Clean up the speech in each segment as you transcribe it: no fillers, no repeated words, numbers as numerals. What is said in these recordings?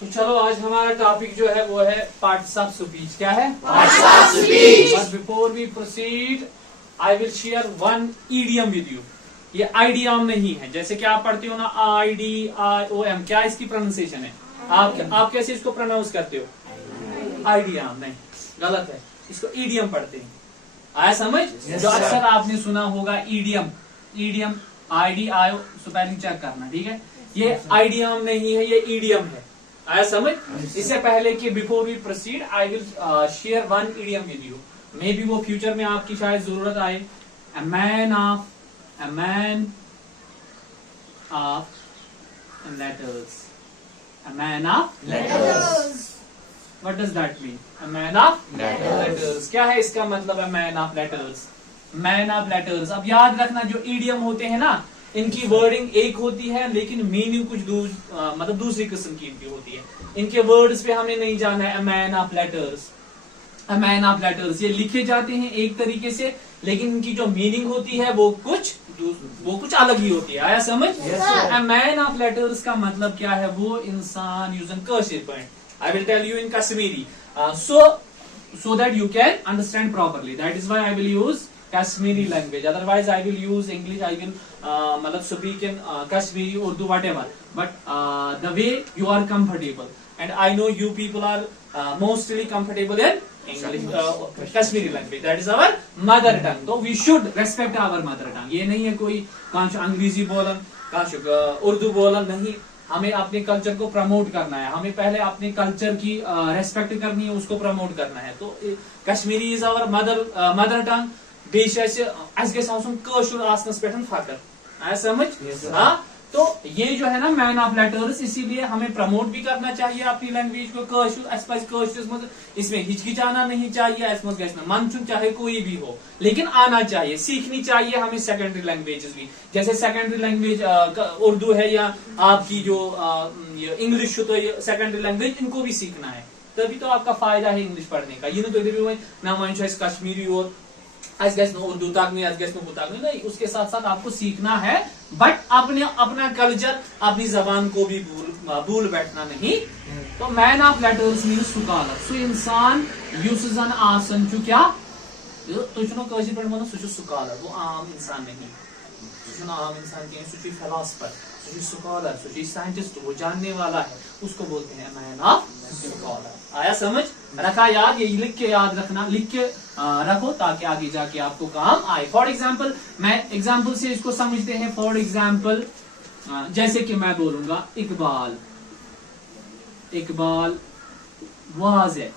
तो चलो आज हमारा टॉपिक जो है वो है पार्ट्स ऑफ स्पीच। क्या है? Parts of speech. But before we proceed I will share one idiom with you. ये आइडियम नहीं है, जैसे कि आप पढ़ते हो ना IDIOM, क्या इसकी प्रोनाउंसिएशन है? आप कैसे इसको प्रोनाउंस करते हो? आइडियम नहीं, गलत है, इसको ईडियम पढ़ते हैं। आया समझ? जो अक्सर आपने सुना होगा idiom, idiom IDIO spelling check करना, ठीक है? ये आइडियम नहीं है, ये ईडियम है। आया समझ? इससे पहले कि before we proceed I will share one idiom with you. Maybe वो फ्यूचर में आपकी शायद जरूरत आए। A man of letters. A man of Letters. What does that mean? A man of letters. क्या है इसका मतलब? A man of letters. Man of letters. अब याद रखना, जो इडियम होते हैं ना, इनकी वर्डिंग एक होती है लेकिन मीनिंग कुछ मतलब दूसरी किस्म की इनकी होती है। इनके वर्ड्स पे हमें नहीं जाना है। A man of letters. A man of letters. ये लिखे जाते हैं एक तरीके से, लेकिन इनकी जो मीनिंग होती है वो कुछ अलग ही होती है। आया समझ? A man of letters का मतलब क्या है? वो इंसान यूजन कशिर point. I will tell you in Kashmiri, so that you can understand properly. That is why I will use Kashmiri language. Otherwise, I will use English. I will मतलब speak in Kashmiri, Urdu, whatever. But the way you are comfortable, and I know you people are mostly comfortable in English, Kashmiri language. That is our mother tongue. So we should respect our mother tongue. ये नहीं है कोई काश अंग्रेजी बोलन, काश उर्दू बोलन, नहीं। हमें अपने कल्चर को प्रमोट करना है। हमें पहले अपने कल्चर की रेस्पेक्ट करनी है, उसको प्रमोट करना है। तो Kashmiri is our mother tongue. फकर आया समझ? हाँ, तो ये जो है ना मैन ऑफ लेटर्स, इसीलिए हमें प्रमोट भी करना चाहिए अपनी लैंग्वेज को। इसमें हिचकिचाना नहीं चाहिए। मन चुन चाहे कोई भी हो, लेकिन आना चाहिए, सीखनी चाहिए हमें सेकेंडरी लैंग्वेजेस भी। जैसे सेकेंडरी लैंग्वेज उर्दू है या आपकी जो इंग्लिश हो, तो सेकेंडरी लैंग्वेज इनको भी सीखना है, तभी तो आपका फायदा है इंग्लिश पढ़ने का। ये तो ना मन कश्मीरी और उर्दू तक नहीं, उसके साथ साथ आपको सीखना है, बट अपना कल्चर, अपनी जबान को भी भूल बैठना नहीं। तो मैन ऑफ लेटर्स मीन्स सुकालर, सो इंसान युसजन आसन चु क्या तो सुकालर, वो आम इंसान नहीं, आम इंसान के फिलोसफर, सुकालर, साइंटिस्ट, वो जानने वाला है, उसको बोलते हैं मैन ऑफ सुकालर। आया समझ? रखा याद? ये लिख के याद रखना, लिख के रखो ताकि आगे जाके आपको काम आए। फॉर एग्जाम्पल, मैं एग्जाम्पल से इसको समझते हैं। फॉर एग्जाम्पल, जैसे कि मैं बोलूंगा Iqbal was a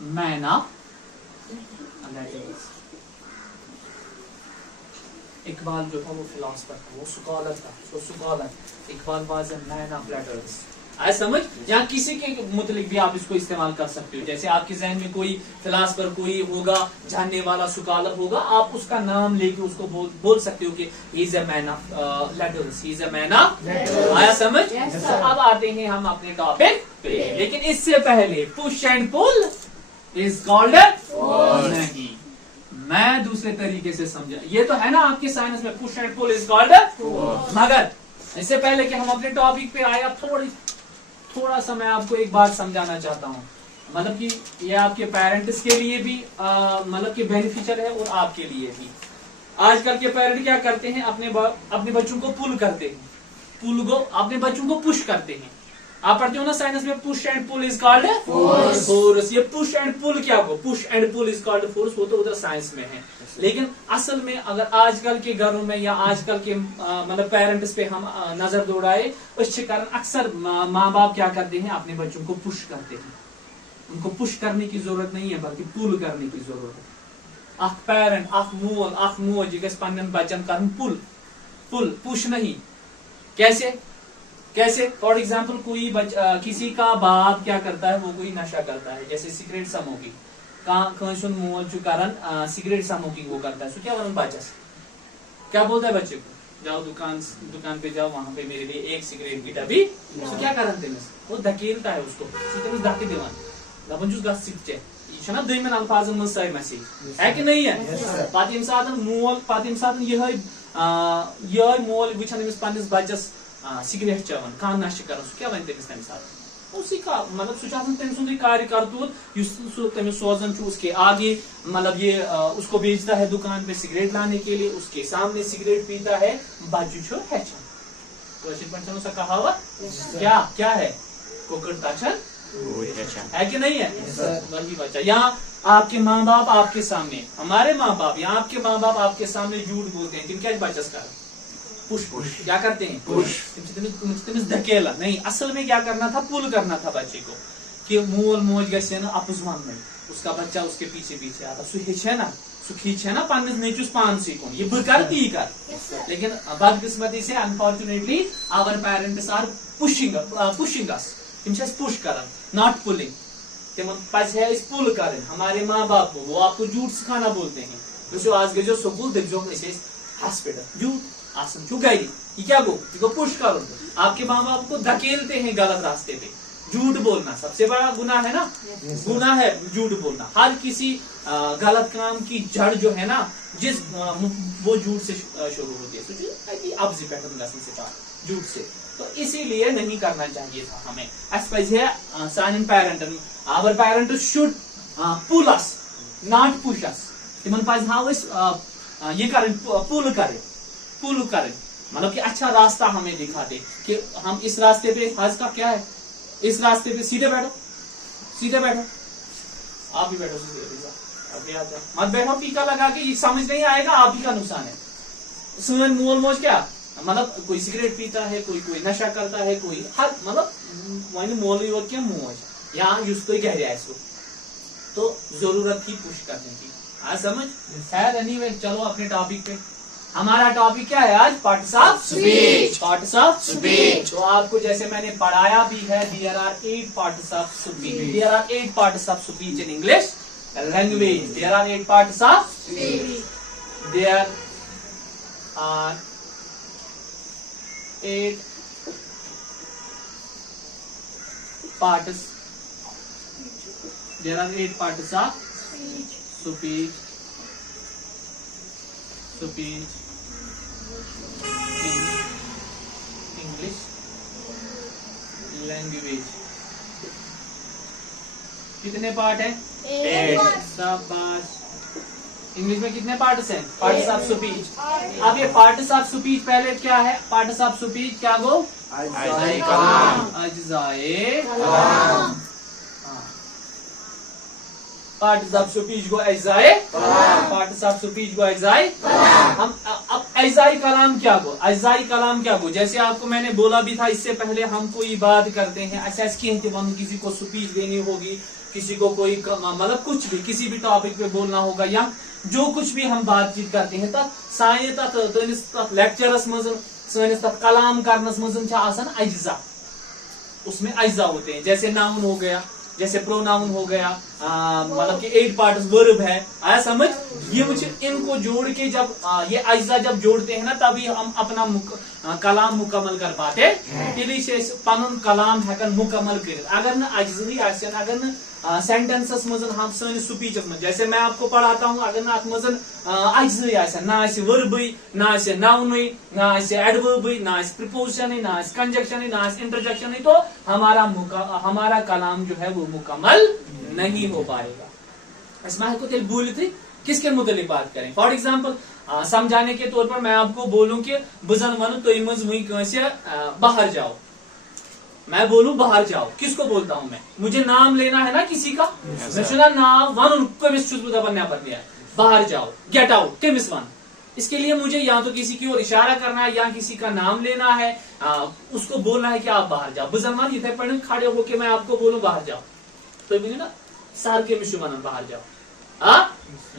man of letters. Iqbal जो था वो फिलोसफर था, वो स्कॉलर था, वो scholar. Iqbal was a man of letters. आया समझ? या किसी के मुतलिक भी आप इसको इस्तेमाल कर सकते हो। जैसे आपके जहन में कोई फिलोसफर कोई होगा, जानने वाला स्कॉलर होगा, आप उसका नाम लेके उसको बोल सकते हो कि he is a man of letters, he is a man of. आया समझ? तो अब आते हैं हम अपने टॉपिक पे, लेकिन इससे पहले push and pull is called नहीं, मैं दूसरे तरीके से समझा। ये तो है ना आपके साइंस में, push and pull is called, मगर इससे पहले कि हम अपने टॉपिक पे आए, थोड़ा सा मैं आपको एक बात समझाना चाहता हूँ। मतलब कि ये आपके पेरेंट्स के लिए भी मतलब कि बेनिफिशियल है और आपके लिए भी। आजकल के पेरेंट क्या करते हैं? अपने बच्चों को पुल करते हैं, अपने बच्चों को पुश करते हैं। आप पढ़ते हो ना साइंस में, push and pull is called force. ये पुश एंड पुल क्या हो? Push and pull is called force, वो तो उधर साइंस में है। लेकिन असल में अगर आजकल के घरों में या आजकल के मतलब पेरेंट्स पे हम नजर दौड़ाए, उसके कारण अक्सर माँ बाप क्या करते हैं? अपने बच्चों को पुश करते हैं। उनको पुश करने की जरूरत नहीं है, बल्कि पुल करने की जरूरत है। अख पेरेंट, अख मोज पन्न बच्चन कर पुल, पुश नहीं। कैसे? फॉर एग्जाम्पल, कोई किसी का बाप क्या करता है? वो कोई नशा करता है, जैसे सिगरेट स्मोकिंग। मोल कर सिगरेट स्मोकिंग वो करता है, सो क्या बच्चस क्या बोलता है बच्चे को? जाओ दुकान पे जाओ, वहां पे मेरे लिए एक सिगरेट की डब्बी। सो क्या करते वो धकेलता है उसको, धक्के दिवान दपान गह दुमिन अल्फाजन मज सही मैसेज है कि नहीं है? पत मोल ये मोल वुचान अमिस पन्निस बच्चस सिगरेट चवन कान नशे कर क्या वन तमिस तम सात उसी का मतलब सुचान तम सुंद कार्य करतूत तमिस सोजन उसके आगे मतलब ये उसको बेचता है दुकान पे सिगरेट लाने के लिए, उसके सामने सिगरेट पीता है बच्चू हेचन। तो सा कहावत क्या क्या है कुकर ताचन है कि नहीं है, वही बच्चा। यहाँ आपके माँ बाप आपके सामने, हमारे माँ बाप यहाँ आपके माँ बाप आपके सामने झूठ बोलते हैं, क्या बचस कर पुश पुश क्या करते हैं पुश धकेला नहीं, असल में क्या करना था, पुल करना था बच्चे को कि मोल मोज गसे ना अपुज वन में उसका बच्चा उसके पीछे पीछे आता सु है ना सु खींच है ना पन्निस नेचुस पान सीखूं ये बकर ती कर। लेकिन बदकिस्मती से unfortunately our parents are pushing us तिम पुश करन नॉट पुलिंग तिम पज है इस पुल करन हमारे माँ बाप को, वो आपको झूठ सिखाना बोलते हैं। जो आज गए जो स्कूल दिखो हॉस्पिटल झूठ आसन चु गई ये क्या गो पुश करो, आपके माँ बाप को धकेलते हैं गलत रास्ते पे। झूठ बोलना सबसे बड़ा गुनाह है ना, गुनाह है झूठ बोलना। हर किसी गलत काम की जड़ जो है ना जिस वो झूठ से शुरू होती है, अब से झूठ से, तो इसीलिए नहीं करना चाहिए था हमें। सान पेरेंटन our parents should pull us not push us, तिमन पज हाउ ये करें पुल करें मतलब कि अच्छा रास्ता हमें दिखा दे कि हम इस रास्ते पे, आज का क्या है, इस रास्ते पे सीधे बैठो आप ही बैठो सीधे, मत बैठो टीका लगा के, ये समझ नहीं आएगा आप ही का नुकसान है। सुन मोल मोज क्या मतलब, कोई सिगरेट पीता है, कोई नशा करता है, कोई हर मतलब वही मोल क्या मोज यहाँ यूज तो कह रहा है इसको, तो जरूरत थी पुश करने की। आज समझ खैर एनीवे चलो अपने टॉपिक पे। हमारा टॉपिक क्या है आज, parts of speech. Parts of speech, तो आपको जैसे मैंने पढ़ाया भी है, there are 8 parts of speech, there are 8 parts of speech in English language, there are 8 parts of speech, there are 8 parts, there are 8 parts of speech English language. कितने part है, 8। शाबाश। इंग्लिश में कितने पार्ट्स हैं, parts of speech. अब ये parts of speech पहले क्या है, पार्ट्स ऑफ स्पीच क्या गो, अज्जाए कलाम। पार्ट्स ऑफ स्पीच को अज्जाए, पार्ट्स ऑफ स्पीच को अज्जाए। हम अब अज्जाए कलाम क्या गो, अज्जाए कलाम क्या गो, जैसे आपको मैंने बोला भी था इससे पहले, हम कोई बात करते हैं असेस किए हम किसी को स्पीच देनी होगी, किसी को कोई मतलब कुछ भी किसी भी टॉपिक पे बोलना होगा, या जो कुछ भी हम बातचीत करते हैं तब साइन तथ लेक्चरस मज सनिस तथ कलाम करनस मज आसान अज्जा, उसमें अज्जा होते हैं। जैसे नाउन हो गया, जैसे प्रोनाउन हो गया, मतलब कि 8 पार्ट्स वर्ब है, आया समझ। ये मुझे इनको जोड़ के जब ये अज्जा जब जोड़ते हैं ना तभी हम अपना कलाम मुकम्मल कर पाते। पन कलाम हेकन मुकम्मल कर, अगर न अज्जी आसन, अगर न सेंटेंसस मज हम सनिस स्पीचस मज, जैसे मैं आपको पढ़ाता हूँ, अगर ना अत मज अज्जी आसन, ना वर्बी, ना नाउन, ना एडवर्बी, ना प्रीपोजिशन, ना कंजक्शन, ना इंटरजेक्शन, तो हमारा कलाम जो है वो मुकम्मल नहीं हो पाएगा। इसमें को तेल भूल थी किसके मुतालिक बात करें। फॉर एग्जाम्पल समझाने के तौर पर मैं आपको बोलूं कि बुजन वन तो मज वही बाहर जाओ, मैं बोलूं बाहर जाओ, किसको बोलता हूं मैं, मुझे नाम लेना है ना किसी का, मैं सुना नाम वन बाहर जाओ, गेट आउट टिमिस वन। इसके लिए मुझे या तो किसी की ओर इशारा करना है या किसी का नाम लेना है, उसको बोलना है कि आप बाहर जाओ। बुजरमान इतने पढ़े खड़े होके मैं आपको बोलूं बाहर जाओ, तो ना सर के मिशुमान बाहर जाओ,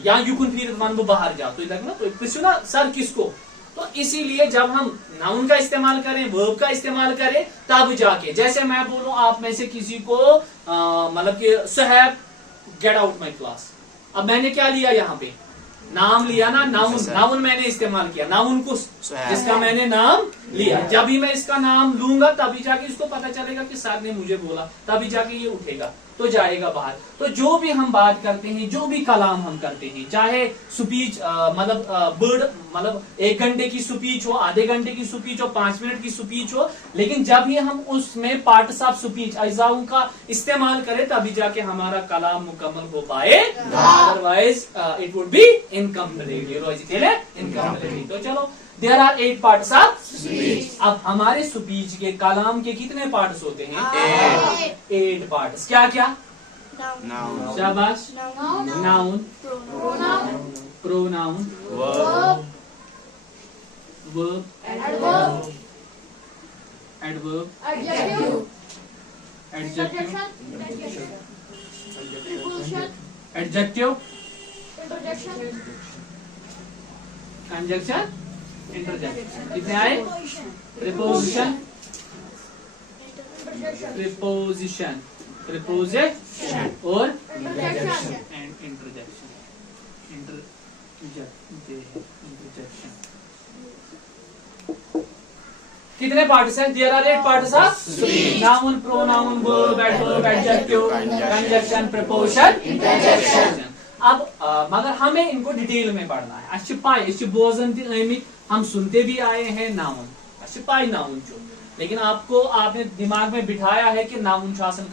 या युकुन फिर मन वो बाहर जाओ, तो लगना तो ना सर किसको। तो इसीलिए जब हम नाउन का इस्तेमाल करें, वर्ब का इस्तेमाल करें, तब जाके, जैसे मैं बोलूं आप में से किसी को मतलब कि Suhaib get out my class, अब मैंने क्या लिया यहाँ पे, नाम लिया ना, नाउन मैंने इस्तेमाल किया, नाउन को जिसका मैंने नाम लिया। जब भी मैं इसका नाम लूंगा तभी जाके इसको पता चलेगा कि सर ने मुझे बोला, तभी जाके ये उठेगा। तो जाएगा बाहर। तो जो भी हम बात करते हैं, जो भी कलाम हम करते हैं, चाहे स्पीच मतलब वर्ड मतलब 1 घंटे की स्पीच हो, आधे घंटे की स्पीच हो, 5 मिनट की स्पीच हो, लेकिन जब ही हम उसमें पार्ट्स ऑफ स्पीच अज्जाओं का इस्तेमाल करें तभी जाके हमारा कलाम मुकम्मल हो पाए, otherwise it would be incomplete. Incomplete. तो चलो, there are 8 parts of speech. अब हमारे स्पीच के कलाम के कितने पार्ट्स होते हैं? 8 पार्ट्स। क्या क्या? शाबाश। Noun, pronoun, verb, adverb, adjective, conjunction, interjection. कितने आए? प्रीपोजिशन, और इंटरजेक्शन। कितने पार्ट्स हैं? There are 8 parts of noun, pronoun, verb, adverb, adjective, conjunction, preposition, interjection. अब मगर हमें इनको डिटेल में पढ़ना है। अच्छे पाई, अच्छे बोजन हम सुनते भी आए हैं नाउन, अच्छे पाई नाउन जो, लेकिन आपने दिमाग में बिठाया है कि नाउन शासन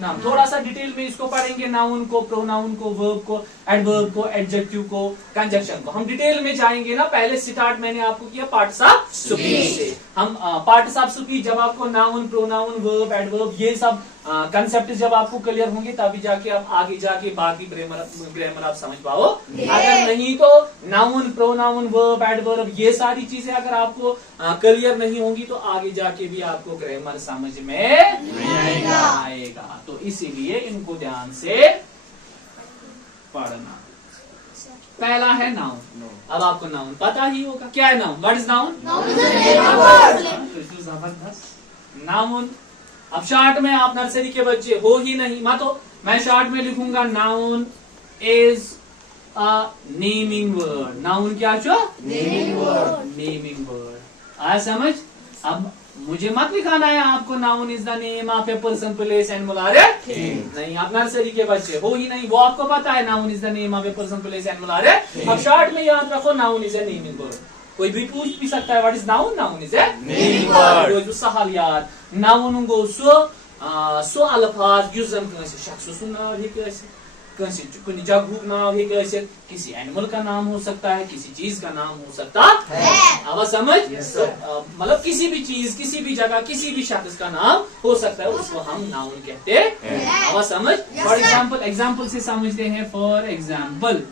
नाम। थोड़ा सा डिटेल में इसको पढ़ेंगे, नाउन को, प्रोनाउन को, वर्ब को, एडवर्ब को, एडजेक्टिव को, कंजंक्शन को। हम डिटेल में जाएंगे ना। पहले स्टार्ट मैंने आपको किया पार्ट्स ऑफ स्पीच से। हम पार्ट्स ऑफ स्पीच जब आपको नाउन, प्रोनाउन, वर्ब, एडवर्ब ये सब कंसेप्ट जब आपको क्लियर होंगे तभी जाके आप आगे जाके बाकी ग्रामर आप समझ पाओ। अगर नहीं तो नाउन, प्रोनाउन, वर्ब, एडवर्ब ये सारी चीजें अगर आपको क्लियर नहीं होंगी तो आगे जाके भी आपको ग्रामर समझ में नहीं आएगा। तो इसीलिए इनको ध्यान से पढ़ना। पहला है नाउन। अब आपको नाउन पता ही होगा। क्या है नाउन? What is noun? जबरदस्त। नाउन अब शॉर्ट में आप नर्सरी के बच्चे हो ही नहीं, मैं शॉर्ट में लिखूंगा noun is a naming word. Noun क्या छो? Naming word. आया समझ? अब मुझे मत लिखाना है आपको noun is the name of a person, place, animal और नहीं। आप नर्सरी के बच्चे हो ही नहीं, वो आपको पता है noun is the name of a person, place, animal और अब शॉर्ट में याद रखो noun is a naming word. कोई भी पूछ भी सकता है what is noun? Noun is a naming word. जो सवाल यार नाउन गो सो अल्फाज युस जन कंसे शख्स सुन नाव हेके कंसे कुछ जगह नाव हेके, किसी एनिमल का नाम हो सकता है, किसी चीज का नाम हो सकता है। अब समझ? मतलब किसी भी चीज, किसी भी जगह, किसी भी शख्स का नाम हो सकता है, उसको हम नाउन कहते हैं। अब समझ? फॉर एग्जाम्पल, एग्जाम्पल से समझते हैं। फॉर एग्जाम्पल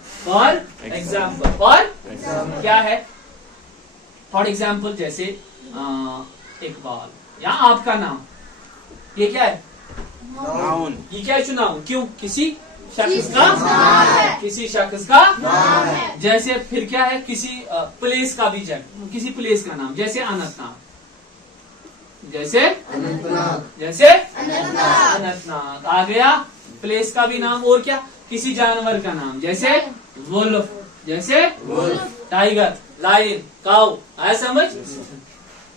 क्या है? फॉर एग्जाम्पल जैसे इकबाल या आपका नाम, ये क्या है? नाउन। ये क्या है? नाउन। क्यों? किसी शख्स का किसी शख्स का नाम है। जैसे फिर क्या है? किसी प्लेस का भी किसी प्लेस का नाम, जैसे अनंतनाग, जैसे अनंतनाग आ गया प्लेस का भी नाम। और क्या? किसी जानवर का नाम, जैसे वुल्फ, जैसे टाइगर, लाइन, काऊ। आया समझ?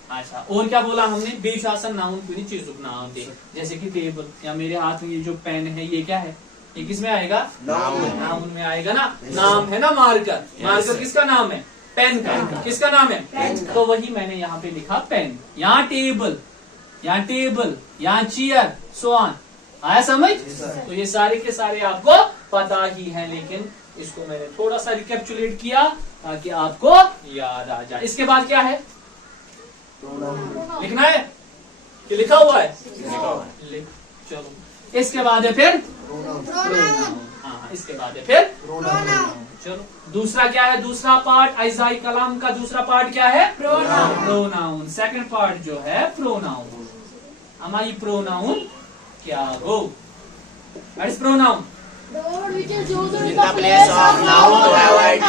अच्छा, और क्या बोला हमने? बेशासन नाउन पूरी चीजों का नाम दे, जैसे कि टेबल या मेरे हाथ में ये जो पेन है, ये क्या है? ये किस में आएगा? नाउन में आएगा ना। नाम है ना मार्कर। मार्कर किसका नाम है? पेन का। किसका नाम है? पेन। तो वही मैंने यहाँ पे लिखा पेन। यहाँ टेबल, यहाँ चेयर, सो ऑन। आया समझ? तो ये सारे के सारे आपको पता ही है, लेकिन इसको मैंने थोड़ा सा रिकैप्चुलेट किया ताकि आपको याद आ जाए। इसके बाद क्या है? लिखना है कि लिखा हुआ है? चलो, इसके बाद है फिर प्रोनाउन। हाँ, इसके बाद है फिर प्रोनाउन। चलो, दूसरा क्या है? दूसरा पार्ट अज्जाई कलाम का दूसरा पार्ट क्या है? प्रोनाउन। सेकंड पार्ट जो है प्रोनाउन। हमारी प्रोनाउन क्या हो? What is pronoun? The word which is used in the place of noun to avoid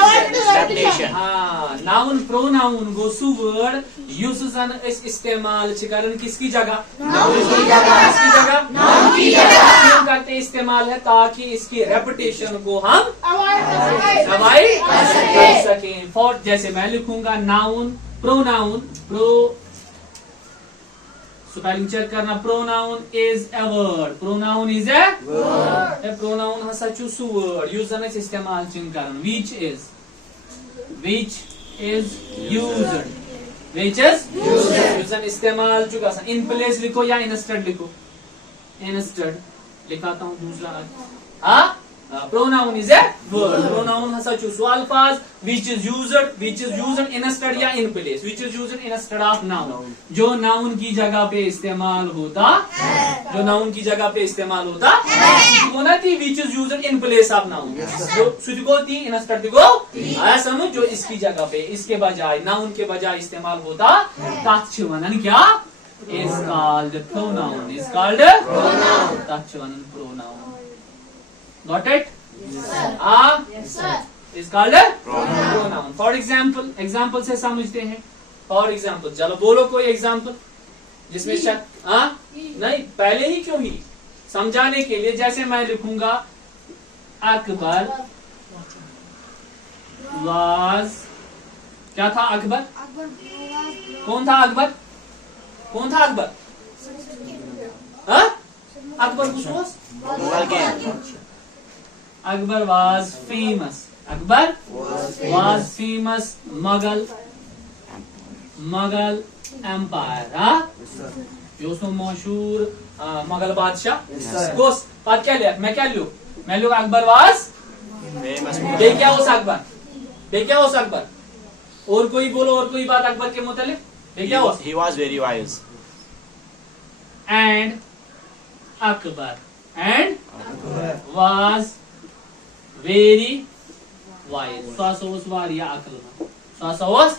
repetition. हाँ, नाउन प्रोनाउन गो सु वर्ड यूजन इस इस्तेमाल कारण किसकी जगह? नाउन की जगह। किसकी जगह? नाउन की जगह। क्यों करते इस्तेमाल है? ताकि इसकी रेपिटेशन को हम अवॉइड कर सकें। फॉर जैसे मैं लिखूंगा नाउन, प्रोनाउन, स्पेलिंग चेक करना pronoun is a word pronoun is a pronoun हसा छु सु वर्ड युज जन इस्तेमाल चिन करन which is used which is used जन इस्तेमाल छु गसन इन प्लेस लिखो या इंस्टेड लिखो इंस्टेड लिखाता हूं दूसरा हां pronoun is a word pronoun हसा छु सु अल्फाज which is used instead या in place which is used instead of noun जो noun की जगह पे इस्तेमाल होता है जो noun की जगह पे इस्तेमाल होता है वो ना थी which is used in place of noun जो सुदिको थी instead को आया समझ जो इसकी जगह पे इसके बजाय noun के बजाय इस्तेमाल होता तत् छु वनन क्या is called pronoun तत् छु वनन pronoun got it Yes, sir. is called a pronoun for example से समझते हैं for example चलो बोलो कोई example जिसमें नहीं पहले ही क्यों ही समझाने के लिए जैसे मैं लिखूंगा अकबर was क्या था अकबर कौन था अकबर अकबर कुछ Akbar was famous. Akbar was famous Mughal empire. हाँ? जो सो मशहूर मुगल बादशाह। गोस बात क्या लिया? मैं क्या लियो? मैं लियो अकबर was famous. क्या उस अकबर? और कोई बोलो और कोई बात अकबर के मुतालिक? क्या हो? He was very wise. And Akbar was very wise. स्वासोस वारिया अकल स्वासोस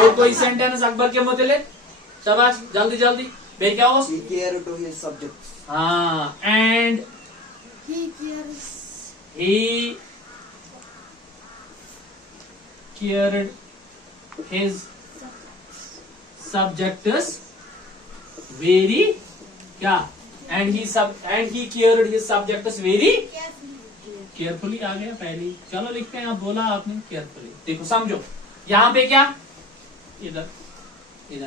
और कोई सेंटेंस अकबर के मुतालिक शाबाश जल्दी बे क्या हो he cared to his subjects हाँ and he cared his subjects very क्या and he cared his subjects very carefully आ गया पहले चलो लिखते हैं आप बोला आपने केयरफुली देखो समझो यहाँ पे क्या इधर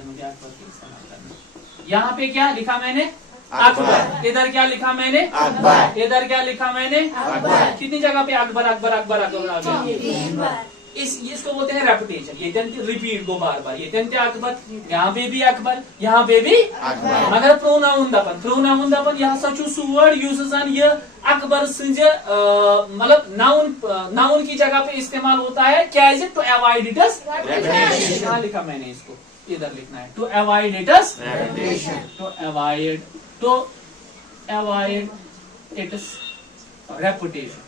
मुझे अकबर के इस्तेमाल करना यहाँ पे क्या लिखा मैंने अकबर इधर क्या लिखा मैंने अकबर इधर क्या लिखा मैंने अकबर कितनी जगह पे अकबर आ गया इसको बोलते हैं रेपुटेशन ये रिपीट को बार बार ये अकबर यहाँ पे भी अकबर यहाँ पे भी अकबर मगर प्रोनाउन दपन यह सचु सुवर्ड यूजेस ऑन ये अकबर सिंज मतलब नाउन की जगह पे इस्तेमाल होता है क्या है टू अवॉइड इट रेपुटेशन लिखा मैंने इसको इधर लिखना है to avoid it reputation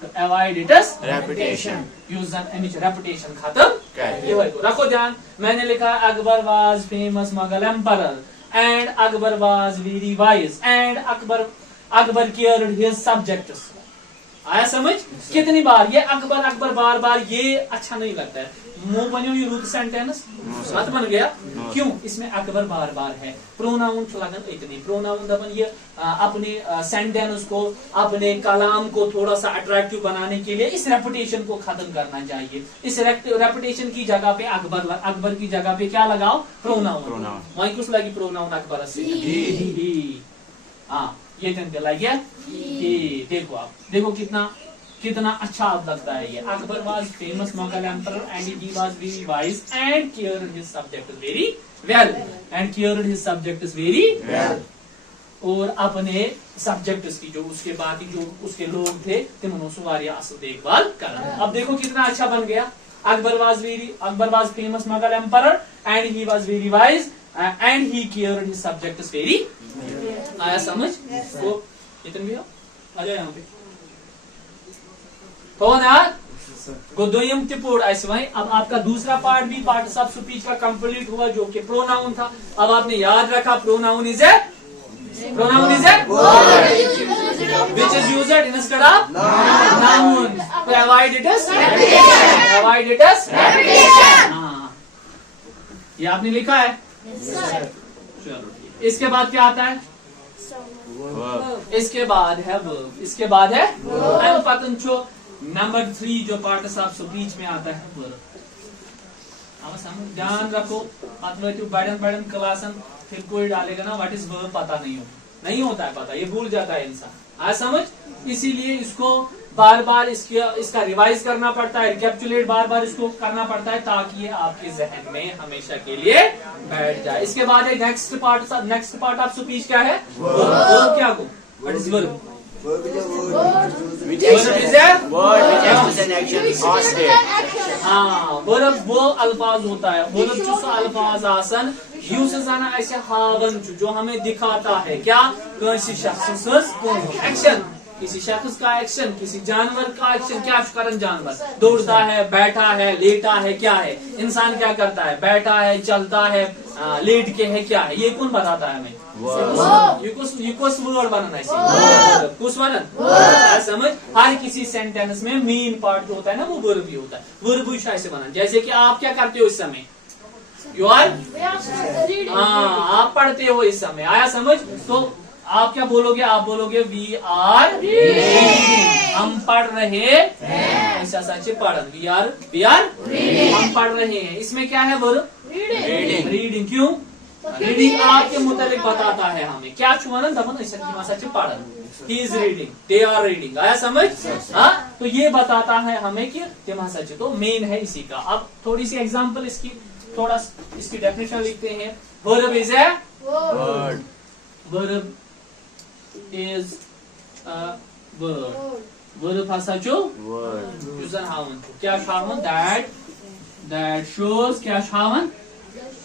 to avoid its reputation use reputation खत्म ये रखो ध्यान मैंने लिखा Akbar was famous Mughal emperor and Akbar was very wise and Akbar cared his subjects आया समझ कितनी बार ये अकबर बार बार ये अच्छा नहीं लगता है मुंह बनो ये रूट सेंटेंस मत बन गया क्यों इसमें अकबर बार बार है प्रोनाउन लगन इतनी प्रोनाउन दबन ये अपने सेंटेंस को अपने कलाम को थोड़ा सा अट्रैक्टिव बनाने के लिए इस रेपुटेशन को खत्म करना चाहिए इस रेपुटेशन की जगह पे अकबर की जगह पे क्या लगाओ प्रोनाउन वहीं कुछ लगी प्रोनाउन अकबर से हाँ ये टेंटे लगे देखो आप देखो कितना अच्छा आप लगता है ये Akbar was famous Mughal emperor and he was very wise and cared his subjects very well और अपने सब्जेक्ट्स की जो उसके बाद जो उसके लोग थे तिमनो सुवारिया असल देखभाल करना अब देखो कितना अच्छा बन गया Akbar was famous Mughal emperor and he was very wise and he cared his subjects very आया समझ तो इतने भी हो आ जाओ यहाँ पे कौन यार गोदोयम टिपोड ऐसे वही अब आपका दूसरा पार्ट सब स्पीच का कंप्लीट हुआ जो कि प्रोनाउन था अब आपने याद रखा pronoun is a which is used instead of noun to avoid it is हाँ ये आपने लिखा है चलो इसके बाद क्या आता है इसके बाद है verb पतन जो नंबर 3 जो पार्ट ऑफ स्पीच में आता है verb अब ध्यान रखो बड़न क्लासन फिर कोई डालेगा ना व्हाट इज वर्ब पता नहीं होता है पता, ये भूल जाता है इंसान। आया समझ? इसीलिए इसको बार बार इसका रिवाइज करना पड़ता है, रिकैप्चुलेट बार बार इसको करना पड़ता है ताकि ये आपके जहन में हमेशा के लिए बैठ जाए। इसके बाद नेक्स्ट पार्ट ऑफ स्पीच क्या है? वर्ब क्या को? What is verb? Which is a word which expresses an action or state. हाँ, वर्ब वो अल्फाज होता है, वर्ब जो अल्फाज आसन यूज जाना ऐसे हावन जो हमें दिखाता है क्या? किसी शख्स एक्शन, किसी शख्स का एक्शन, किसी जानवर का एक्शन। क्या करन जानवर? दौड़ता है, बैठा है, लेटा है, क्या है? इंसान क्या करता है? बैठा है, चलता है, लेट के है, क्या है? ये कौन बताता है हमें? वर्ड बनाना है, कुछ बनन समझ। हर किसी सेंटेंस में मेन पार्ट जो होता है ना वो वर्ब ही होता है। वर्ब ऐसे बना, जैसे कि आप क्या करते हो इस समय? यू आर, आप पढ़ते हो इस समय। आया समझ? तो आप क्या बोलोगे? आप बोलोगे वी आर रीडिंग, हम पढ़ रहे ऐसा सच पढ़न, वी आर हम पढ़ रहे हैं। इसमें क्या है वर्ब? रीडिंग। क्यों? रीडिंग आपके मुताबिक बताता है हमें क्या छुआना दबन सच पढ़न, he is reading, they are reading. आया समझ? हाँ, तो ये बताता है हमें कि दिमाग सच, तो मेन है इसी का। अब थोड़ी सी एग्जांपल इसकी, थोड़ा इसकी डेफिनेशन लिखते हैं। Verb is a word, verb is a word. Verb hasa chu Word. Yusan haven. Kya shaven? That shows. Kya shaven?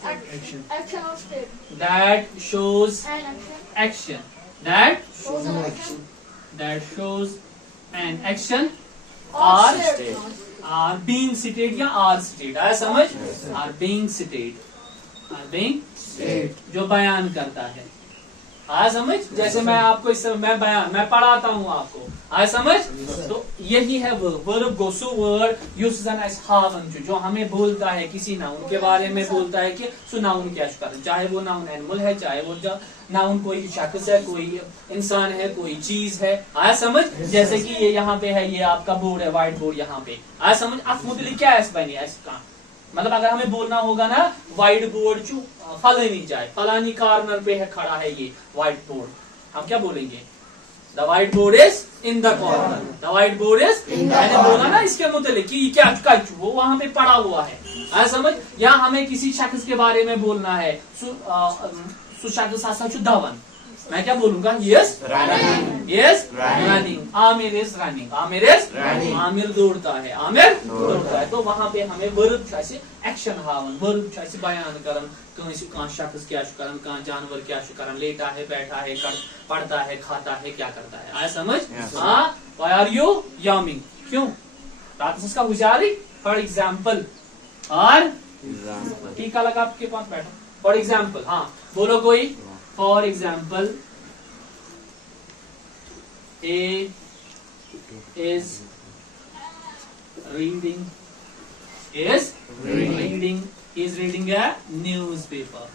Action or state. That shows An action. action. That Shows an action. shows an action Or or state. are being stated या are stated. आया समझ? Are being stated. Are being stated. जो बयान करता है। आया समझ? जैसे मैं आपको इस समय मैं पढ़ाता हूँ आपको। आया समझ? तो यही है वर्ब गोसु वर्ड यूज्ड एज हावन जो हमें बोलता है किसी नाउन के बारे में, बोलता है कि सो नाउन क्या कर, चाहे वो नाउन एनिमल है, चाहे वो नाउन कोई शख्स है, कोई इंसान है, कोई चीज है। आया समझ? जैसे कि ये यहाँ पे है, ये आपका बोर्ड है, व्हाइट बोर्ड यहाँ पे। आया समझ? आप मुतलिक क्या है बनी इसका मतलब अगर हमें बोलना होगा ना व्हाइट बोर्ड जो फलानी जाए, फलानी कॉर्नर पे है खड़ा है ये व्हाइट बोर्ड, हम क्या बोलेंगे? The white board is in the corner, the white board is. मैंने बोला ना इसके मुताबिक कि क्या वो वहां पे पड़ा हुआ है। आया समझ? या हमें किसी शख्स के बारे में बोलना है, शख्स दावन, मैं क्या बोलूंगा? Yes running, Aamir is running, Aamir दौड़ता है, आमिर दौड़ता है। तो वहां पे हमें वर्ब एक्शन हावन, वर्ब बयान करन, कहाँ शख्स क्या करन, कहाँ जानवर क्या करन, लेटा है, बैठा है, पढ़ता है, खाता है, क्या करता है। आया समझ? हाँ, व्हाई आर यू यामिंग? क्यों? रात उसका गुजारी। फॉर एग्जाम्पल, और टीका लगा आपके पास बैठो। फॉर एग्जाम्पल, हाँ बोलो कोई। For example, A is reading a newspaper.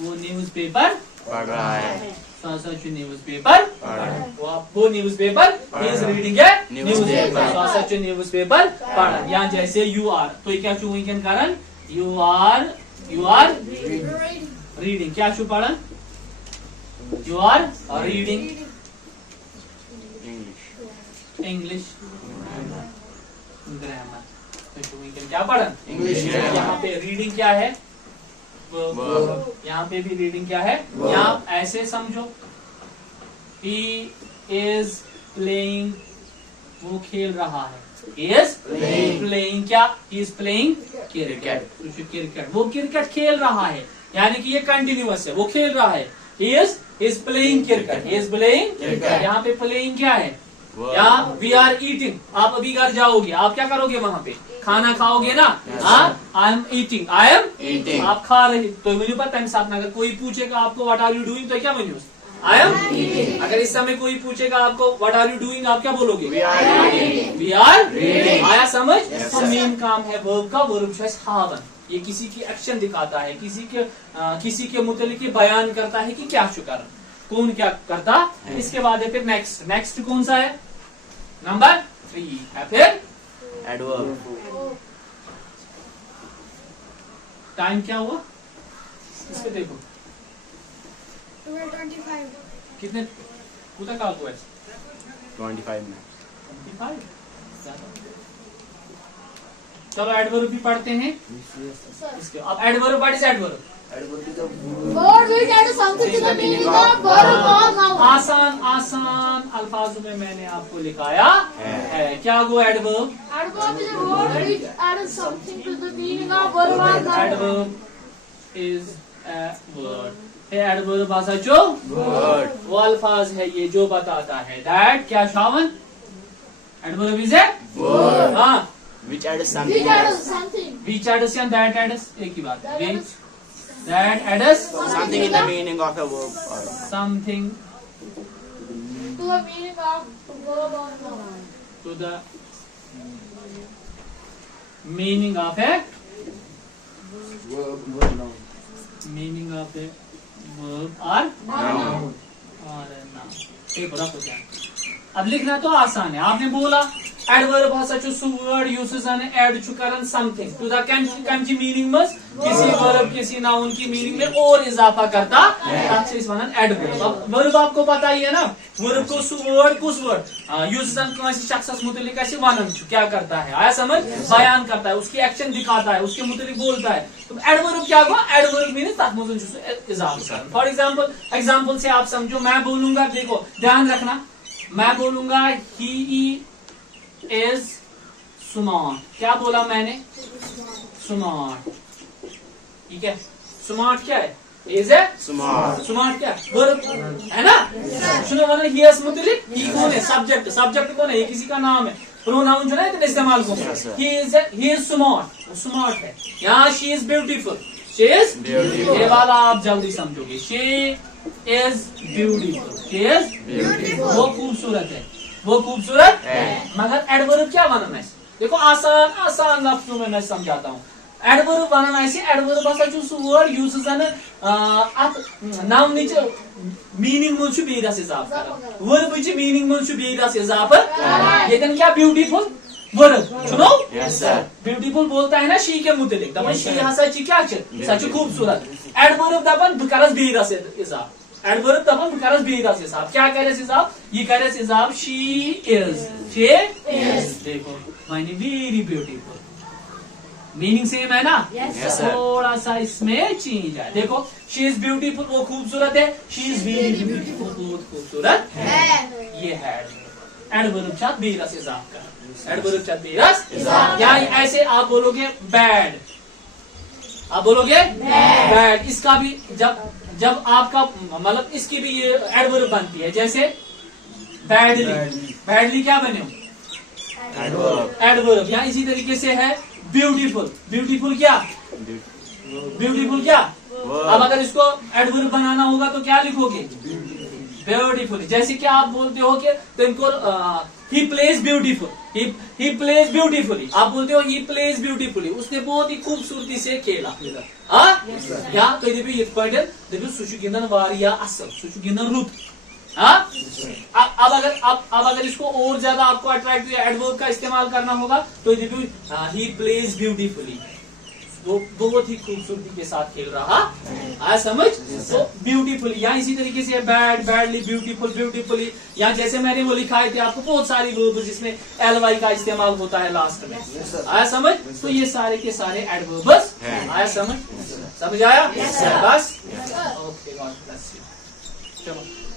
वो न्यूज़पेपर पढ़ रहा है। सच न्यूज़पेपर वो newspaper is reading a newspaper, such newspaper पढ़। या जैसे you are, तो क्या चू वीकेंड कारण? You are reading, क्या चू पढ़न? You are reading English grammar. तो क्या पढ़न? English grammar. यहाँ पे रीडिंग क्या है? यहाँ पे भी रीडिंग क्या है? यहाँ ऐसे समझो, He is playing, वो खेल रहा है। He is playing क्या? He is playing cricket. वो क्रिकेट खेल रहा है, यानी कि ये कंटिन्यूअस है, वो खेल रहा है। He is playing cricket. He is playing cricket. यहाँ पे playing क्या है? यहाँ we are eating. आप अभी घर जाओगे, आप क्या करोगे? वहाँ पे खाना खाओगे ना। हाँ, I am eating. I am eating. आप खा रहे, तो मेन्यू पर टाइम साथ ना। अगर कोई पूछेगा आपको what are you doing, तो क्या मेन्यू? I am eating. अगर इस समय कोई पूछेगा आपको what are you doing, आप क्या बोलोगे? We are reading. आया समझ? तो मेन काम है वर्ब का, वर्ब है हावन। ये किसी की एक्शन दिखाता है, किसी के मुतलिक बयान करता है कि क्या शुक्र, कौन क्या करता। इसके बाद है फिर नेक्स्ट कौन सा है? नंबर 3 है फिर एडवर्ब। टाइम क्या हुआ? इस पे देखो, 25. कितने कुता का हुआ है 25 में 25 चलो एडवर्ब भी पढ़ते हैं Sir. इसके अब adverb what is adverb Word which adds something to the meaning of verb or noun. आसान आसान अल्फाजों में मैंने आपको लिखाया है क्या वो adverb Adverb is a word which adds something to the meaning of verb or noun. Adverb is a word adverb भाषा जो word वो अल्फाज है ये जो बताता है दैट क्या शावन एडवर्ब इज ए word हाँ which adds Which something adds something. Which adds या दैट एडस एक ही बात That adds that adds something in the meaning of a verb or something to the meaning of verb or noun. To the meaning of a meaning of a verb और noun एक बड़ा हो जाए अब लिखना तो आसान है आपने बोला एडवर्ब हसा छु सु वर्ड यूजेस अन ऐड छु करन समथिंग टू द कमची मीनिंग मस किसी वर्ब किसी नाउन की मीनिंग में और इजाफा करता तब से इस वनन एडवर्ब अब वर्ब आपको पता ही है ना वर्ब को सु वर्ड कुछ वर्ड यूजेस अन किसी शख्स मुतल्लिक ऐसे वनन छु क्या करता है आया समझ बयान करता है उसकी एक्शन दिखाता है उसके मुतल्लिक बोलता है तो एडवर्ब क्या हुआ एडवर्ब मीनिंग तक मुझे इजाफा करना फॉर एग्जांपल से आप समझो मैं बोलूंगा देखो ध्यान रखना मैं बोलूंगा ही इज स्मार्ट क्या बोला मैंने स्मार्ट ठीक है स्मार्ट क्या है इज है smart स्मार्ट क्या वर्ब है ना सुनो वरना ही इज मुतल्लिक ही कौन है सब्जेक्ट कौन है ये किसी का नाम है प्रोनाउन जो है इतना इस्तेमाल को Yes, sir. He is smart है यहाँ she is beautiful she is Beautiful. ये वाला आप जल्दी समझोगे शी इज ब्यूटीफुल वो खूबसूरत है वो खूबसूरत है मगर एडवर्ब क्या बनना है देखो आसान लफ्जों में मैं समझाता हूँ एडवर्ब बनना ऐसे एडवर्ब हसा छु वर्ड यूजेस अन अत नाउन निच मीनिंग मुझ छु बेदस इजाफ कर वर्ब छु मीनिंग मुझ छु बेदस इजाफ लेकिन क्या ब्यूटीफुल वर्ब सुनो yes sir ब्यूटीफुल बोलता है ना शी के मुतल्लिक दपन शी हसा छि क्या छ सच खूबसूरत एडवर्ब दपन ब करस बेदस इजाफ एडवर्ब दपन ब करस बेदस इजाफ क्या करस इजाफ ये करस इजाफ शी इज देखो मायने वेरी ब्यूटीफुल मीनिंग सेम है ना Yes, Yes, sir. थोड़ा सा इसमें चेंज है देखो शी इज ब्यूटीफुल वो खूबसूरत है शी इज वेरी ब्यूटीफुल बहुत खूबसूरत ये है एडवर्ब छत बेरस इजाफ कर एडवर्ब छत बेरस इजाफ। या ऐसे आप बोलोगे बैड आप बोलोगे बैड इसका भी जब आपका मतलब इसकी भी ये एडवर्ब बनती है जैसे बैडली क्या बने adverb एडवर्ब या इसी तरीके से है ब्यूटीफुल क्या ब्यूटीफुल क्या अब अगर इसको एडवर्ब बनाना होगा तो क्या लिखोगे ब्यूटीफुल जैसे कि आप बोलते हो कि तो इनको he plays beautiful he plays beautifully आप बोलते हो ही प्लेज ब्यूटीफुली उसने बहुत ही खूबसूरती से खेला हाँ या तो ये देखो सुशु गिंदन वारिया असल सुशु गिंदन रुत हाँ अब अगर इसको और ज्यादा आपको अट्रैक्टिव एडवर्ब का इस्तेमाल करना होगा तो ही प्लेज ब्यूटीफुली वो बहुत ही खूबसूरती के साथ खेल रहा आया समझ तो ब्यूटीफुल या इसी तरीके से बैडली ब्यूटीफुली या जैसे मैंने वो लिखाए थे आपको बहुत सारी वर्ब जिसमें एलवाई का इस्तेमाल होता है लास्ट में आया समझ तो ये सारे के सारे एडवर्ब्स आया समझ आया बस ओके गॉड ब्लेस यू चलो